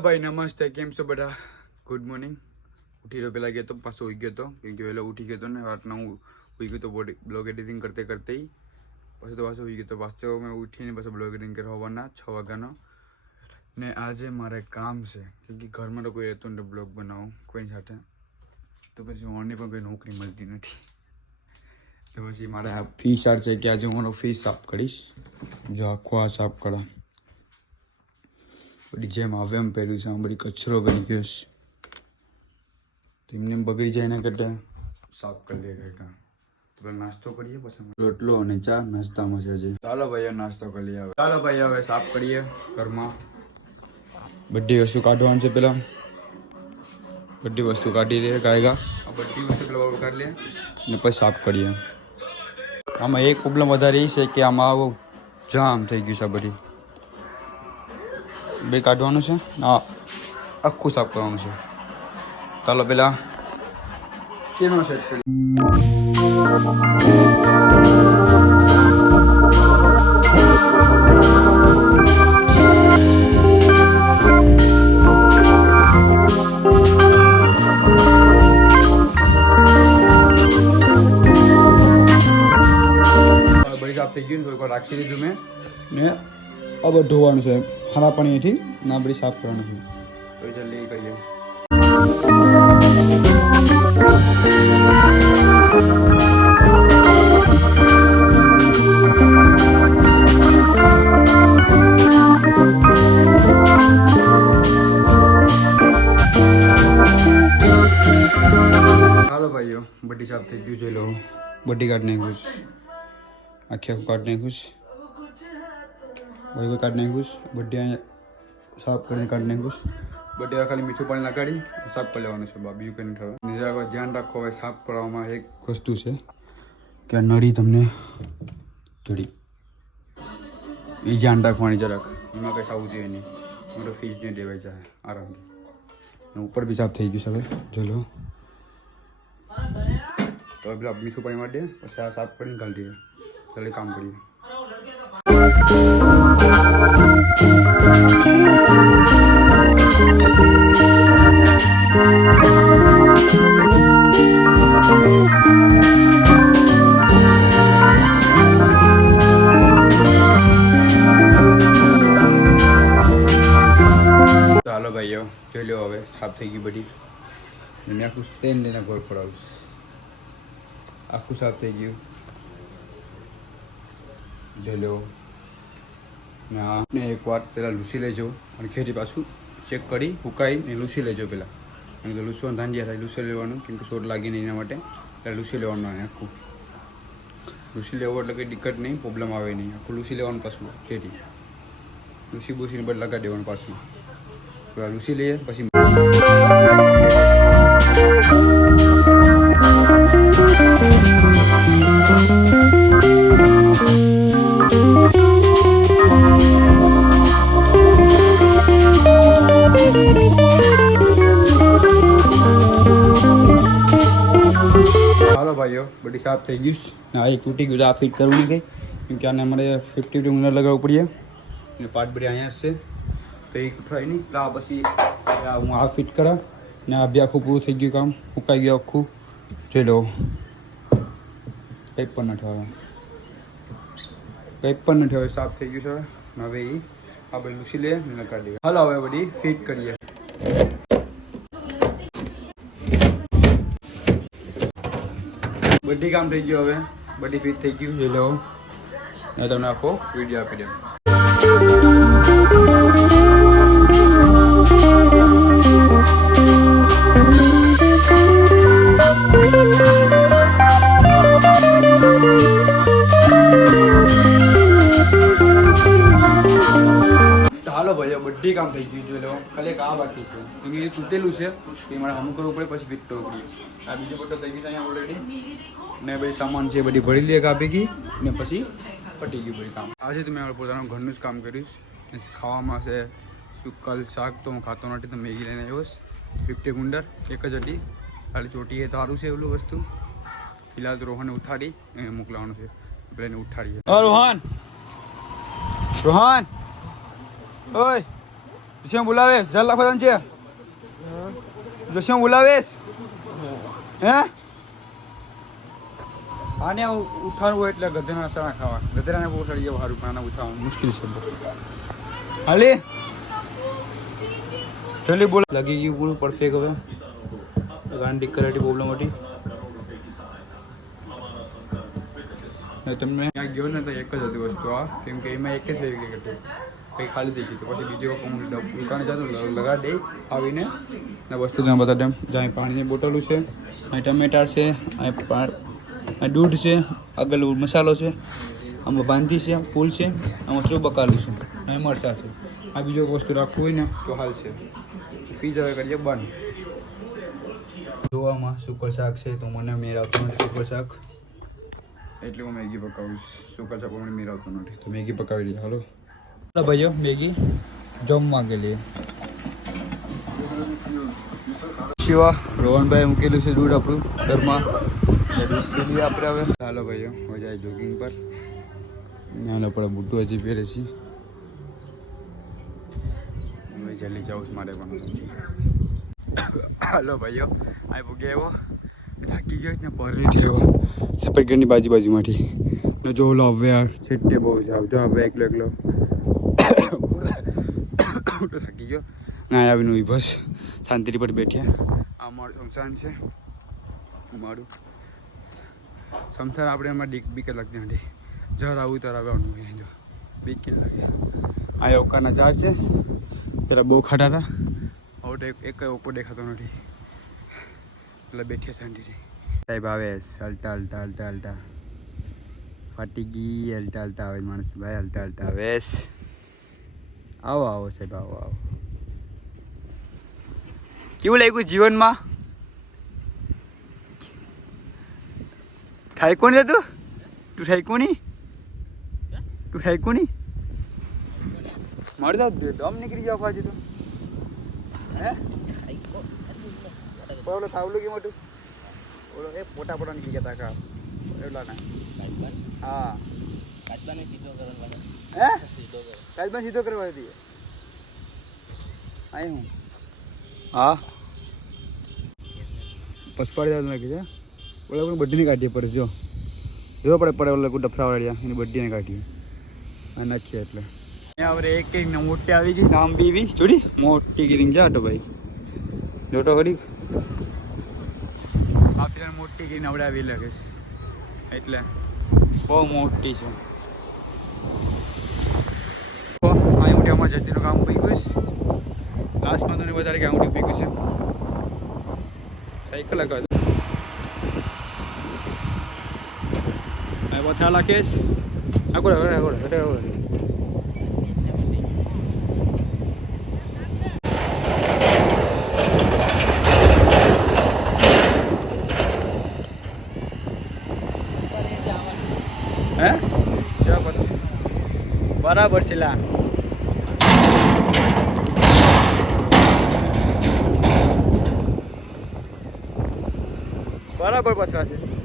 hello भाई नमस्ते केम छो बड़ा गुड मॉर्निंग उठी तो पहला गया तो पास होई गयो तो क्योंकि वेलो उठी गयो तो ने रातना हूँ होई गयो तो ब्लॉग एडिटिंग करते करते ही पास तो होई गयो तो पास तो मैं उठी ने पास ब्लॉग एडिटिंग करवा होवाना 6 वाग्यानो ने आज मारे काम से क्योंकि घर में तो कोई रहतो ने ब्लॉग बनाओ कोई साथे तो પછી ઓને પણ કોઈ નોકરી મળતી નથી તો પછી મારે આ ફીસ આર છે કે આજે હું મારો ફીસ સાફ કરીશ જો આખો આ સાફ કરા બધી જેમ આવે એમ પહેર્યું છે બધી કચરો બની ગયો છે તો એમને બગડી જાય એના કરતા સાફ કરી લે કંઈક તો પેલા નાસ્તો કરીએ પછી રોટલો અને ચા નાસ્તામાં છે હજી ચાલો ભાઈ નાસ્તો કરી લઈએ ચાલો ભાઈ હવે સાફ કરીએ ઘરમાં બધી વસ્તુ કાઢવાની છે પેલા बड़ी वस्तु काटी ले गायगा बड़ी वस्तु पेला काट ले ने પછી સાફ કરીએ આમાં એક પ્રોબ્લેમ વધારે એ છે કે આમાં આવો જામ થઈ ગયું છે બધી બે કાઢવાનું છે આ આખું સાફ કરવાનું છે ચાલો પેલા તેનો સેટ કરી થઈ ગયું તો એકવાર રાખી દીધું મેં ને આ બધું ધોવાનું છે ખારા પાણીથી ને આ બધી સાફ કરવાનું છે તો જલ્દી કરીએ ચાલો ભાઈઓ બધી સાફ થઈ ગયું છે લો બધી કાઢ નાખ્યું आखिया को काटने खुश वही को काटने खुश बढ़िया साफ करने काटने खुश बढ़िया खाली मीठू पानी लगाड़ी साफ कर लेवानुं छे बाबी कहीं थवे निजा को ध्यान रखो है साफ करवामां एक वस्तु है कि नड़ी तमने थोड़ी ई ध्यान रखवानी जराक एमां कई थवुं जोईए नहीं मोटो फीस ने देवाई जाए आरामथी ऊपर भी साफ थई गयुं छे जो लो तो पेला मीठू पानी मार दे पछी आ साफ करीने घाली दीए चलिए काम करिए ચાલો ભાઈઓ જોઈ લો હવે સાફ થઈ ગઈ બધી મેં આખું સ્ટેન્ડ લઈને ઘર પડાવીશ આખું સાફ થઈ ગયું जो लो ने एक बार पेला लूसी लेजो और खेरी पाछू चेक करी हुकाई ने लूसी लेजो पेला तो लूसवा धांडिया था लूसी लेवानुं केम के सोट लागी नहीं एना माटे એટલે લૂસી લેવાનું આખું લૂસી લેવો એટલે કંઈ દિક્કત નહીં પ્રોબ્લેમ આવે નહીં આખું લૂસી લેવાનું પાછું ખેરી લૂસી બૂસીને બધ લગાડી દેવાનું પાછું પેલા લૂસી લઈએ પછી भाइयों बड़ी साफ थी गई आ एक तूटी गई आ फिट करवा गई क्योंकि आने हमारे 50 मिनट लगाव पड़े पार्ट बड़ी अँ से तो एक उठवाई नहीं ला पी हूँ आ फिट करा ने आ भी आखू पूरु थी गयु काम फूकाई गया आखू जो लो कई पर नहीं थे साफ थी गयु हम आ बड़ी लूसी ले काढ़ी हलो हमें बड़ी फिट करिए बड़ी काम थी गयो हमें बड़ी फिट थी गयु जो लो तमने आखो वीडियो आपी दे हालो भाई बड़ी काम थी गयु जो लो खाली एक आ बाकी है क्योंकि तूटेलू है मारे हम करव पड़े पीछे फिट करव पड़े आ बीजो बटो थी गई है ऑलरेडी ने बड़ी सामान से बड़ी भरी ली कापी गई ने पछी पटी गई बड़ी काम आज तो मैं पोतानुं घरनुं ज काम करीश खावामां छे सुकल शाक तो हूँ खातो नहीं तो मैगी लईने आव्यो 50 गुंडर एक ज हती खाली ચોટી है तो सारूँ से एवं वस्तु फिलहाल तो रोहन उठाड़ी मोकलवानुं छे पेला उठाड़ीए रोहन रोहन ओय જોશી બોલાવેશ જલ લખવાનું છે જોશી બોલાવેશ હે આને ઉઠાડવું હોય એટલે ગધેડા સણા ખાવા ગધેડાને બહુ ઉઠાડી જવા સારું પણ આને ઉઠાવવાનું મુશ્કેલ છે હાલી જલ્દી બોલ લાગી ગયું પૂરું પરફેક્ટ હવે ગાંડી કરાટી પ્રોબ્લેમ હતી તમને ત્યાં ગયો ને તો એક જ હતી વસ્તુ આ કેમ કે એમાં એક જ થઈ ગઈ હતું કંઈ ખાલી થઈ ગયું પછી બીજી વખત હું દુકાને જતો લગાડી દઈ આવીને ને વસ્તુ તમે બધા ટાઈમ જ્યાં પાણીની બોટલું છે અહીં ટમેટા છે અહીં દૂધ છે આગળ મસાલો છે આમાં બાંધી છે ફૂલ છે આમાં શું બકાલું છે અહીં મરચાં છે આ બીજો વસ્તુ રાખવું હોય ને તો હાલ છે ફીજ હવે કરીએ બંધ જોવામાં સુકર શાક છે તો મને મેર આવતું નથી સુકર શાક એટલે હું મેગી પકાવું સુકર શાક મને મેર આવતું નથી તો મેગી પકાવી દઈએ હાલો ભાઈઓ મેગી જમવા ગયેલી શિવા રોહનભાઈ મૂકેલું છે દૂધ આપણું ઘરમાં દૂધ આપણે હવે ચાલો ભાઈઓ હવે જાય જોગિંગ પર નાનો પડે બુટ્ટું હજી પહેરે છે હવે જલ્દી જાઉં મારે પણ હાલો ભાઈઓ આ ભૂગ્યા એવો થાકી ગયો ને પરથી રહેવા સફેદ ઘરની બાજુમાંથી ને જો ઓલો હવે છેટ્ટે બહુ છે આવજો હવે એકલો થાકી ગયો ના આવીને બસ શાંતિથી પર બેઠ્યા આ મારું શમશાન છે મારું શમશાન આપણે એમાં બીક લાગતી નથી જર આવું ત્યારે આવવાનું જો બીક લાગે આ ઓકાના ઝાડ છે પેલા બહુ ખાટા હતા હવે તો એક ઓકો દેખાતો નથી એટલે બેઠીએ શાંતિથી સાહેબ આવે હલતા હલતા હલતા હલતા ફાટી ગઈ હલતા હલતા આવે માણસ ભાઈ હલતા હલતા આવે આવો આવો સાહેબ આવો આવો કેવું લાગ્યું જીવનમાં થાય કોણ છે તું થાય કોની થાય કોની મારી દો દમ નીકળી જાવ પાછી તું હે ઓલો થાવલું કે મોટું ઓલો એ પોટા પોટા નીકળી ગયા તા એવલા ના હા કાચબાને સીધો કરવાનો હે કાચબાને સીધો કરવા હતી આય હું હા પસપાડી દાદા નાખી છે ઓલા કોઈ બધી કાઢીએ પડે જો પડે ઓલા કોઈ ડફરાવાળ્યા એની બધીને કાઢીએ આ નાખીએ એટલે હવે એક મોટી આવી ગઈ લાંબી એવી જોડી મોટી ગીરીને જા તો ભાઈ જોટો કરી આ ફિલહાલ મોટી ગીરીને આપણે આવી લાગે છે એટલે બહુ મોટી છે આ મોટી અમારે જતીનું કામ પી ગયું છે લાસ્ટમાં તો વધારે કે આઉટી પી ગયું છે સાયકલ લગાવ ખ્યાલ રાખીશ આગળ હે બરાબર છે લા બરાબર પથરા છે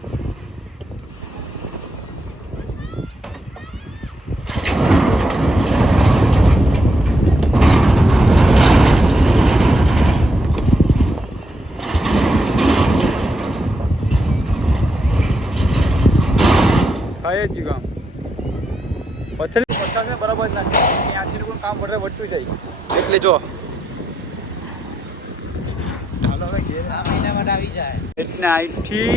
ખાય જ કામ પથ્થર ને બરાબર ના ત્યાંથી પણ કામ વધારે વધતું જાય એટલે જો હાલો હવે ઘેર મહિનામાં આવી જાય એટલે અહીંથી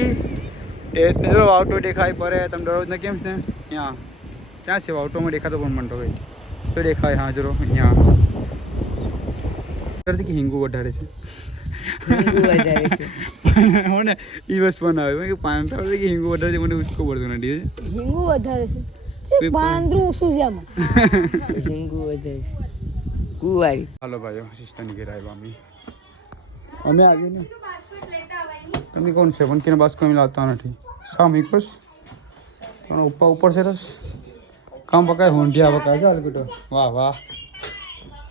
એટલે જો વાવટો દેખાય પડે તમે ડરો ને કેમ છે ત્યાં ક્યાં છે વાવટોમાં દેખાતો પણ મને તો ભાઈ તો દેખાય હા જરો અહીંયા કે હિંગુ વધારે છે હો ને એ વસ્તુ બનાવે કે પાંદડા કે હિંગુ વધારે છે મને ઉચકો પડતો નથી હિંગુ વધારે છે પાંદરું શું છે આમાં હિંગુ વધારે કુવારી હાલો ભાઈઓ સિસ્ટરની ઘેર આવ્યા અમે આવીએ ને તમે કોણ છે પણ કેને બાસ્કો અમે લાવતા નથી શા મીકોસ પણ ઉપર છે રસ કામ પકાય હોંડિયા પકાય ચાલ બેટો વાહ વાહ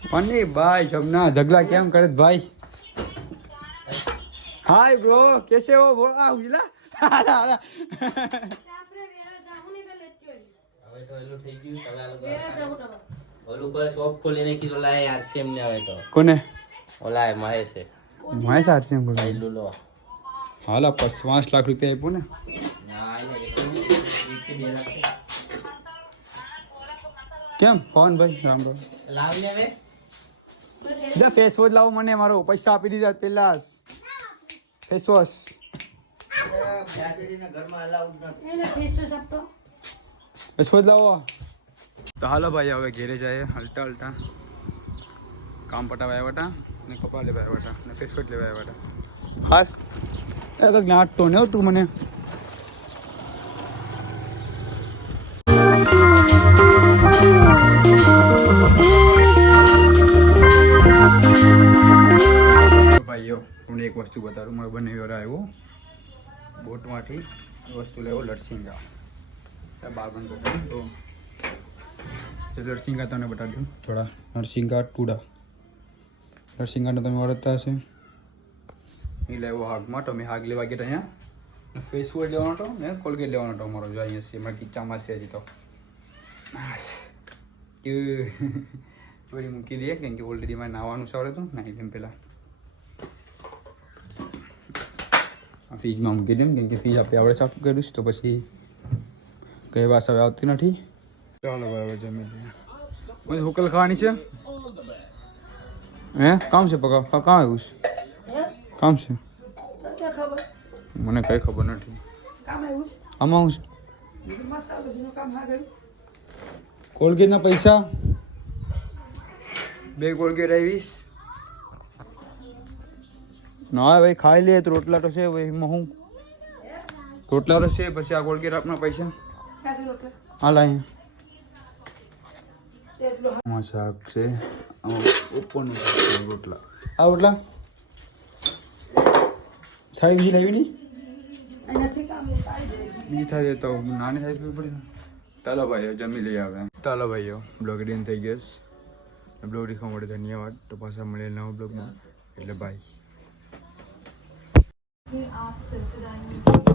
પણ ભાઈ જમના ઝગલા કેમ કરે ભાઈ हाय ब्रो कैसे हो वो आ उजला अरे આપણે વેરા જાહુ ને બે લેટ્યો હવે તો એનું થઈ ગયું હવે આ લોકો વેરા જાહુ તો ઓલું પર શોપ ખોલીને કીધું લાય યાર સેમ ને આવે તો કોને ઓલા મહેશે માય સાથે બોલ પહેલું લો હાલા 5 લાખ રૂપિયા આપ્યો ને ના આઈને દેખો 1 થી 2 લાખ કેમ પવનભાઈ રામ રામ લાવ ને હવે જા ફેસ વોશ લાવો મને મારો પૈસા આપી દીધા પેલા ફેસ વોશ ઘરમાં અલાઉડ નથી એને ફેસ આપતો ફેસ વોશ લાવો તો હાલો ભાઈ હવે ઘેરે જાય હલતા હલતા કામ પટાવા આવ્યા હતા ને કપડા લેવા આવ્યા હતા ને ફેસ વોશ લેવા આવ્યા હતા હાલ એ કંઈક નાટતો ને તું મને ભાઈઓ તમને એક વસ્તુ બતાવું મારો બંને વેરા આવ્યો બોટમાંથી વસ્તુ લેવો લડસિંગા બાર બંધ કરતા તો લડસિંગા તમને બતાવી દઉં થોડા નરસિંગા ટુડા નરસિંગાને તમે વળતા હશે એ લેવો હાગમાં તો મેં હાગ લેવા ગયા અહીંયા ફેસ વોશ લેવાનો હતો ને કોલગેટ લેવાનો હતો અમારો જો અહીંયા છે મારા કિચ્ચામાં છે હજી તો થોડી મૂકી દઈએ કેમ કે ઓલરેડી મારે નાવાનું આવડે હતું નાહી લેમ પહેલાં ફ્રીજમાં મૂકી દઉં કેમ કે ફ્રીજ આપણે આવડે સાફ કરીશ તો પછી કઈ વાત હવે આવતી નથી ચાલો ભાઈ હવે જમી લઈએ પછી હોકલ ખાવાની છે હે કામ છે પકા કામ આવ્યું છે કામ છે મને કઈ ખબર નથી આમાં હું છે કોલગેટના પૈસા 2 કોલગેટ આવીશ ના ભાઈ ખાઈ લે તો રોટલા તો છે ભાઈ એમાં હું રોટલા તો છે પછી આ કોલગેટ આપના પૈસા હાલ અહીંયા શાક છે ઉપરનું રોટલા આ રોટલા થાળી બીજી લાવી નહીં બીજી થાળી તો નાની થાળી પીવી પડે ચાલો ભાઈઓ જમી લઈ આવે ચાલો ભાઈઓ બ્લોગ એડિંગ થઈ ગયો બ્લોગ દેખવા માટે ધન્યવાદ તો પાછા મળે નવા બ્લોગમાં એટલે બાય आप सिलसिला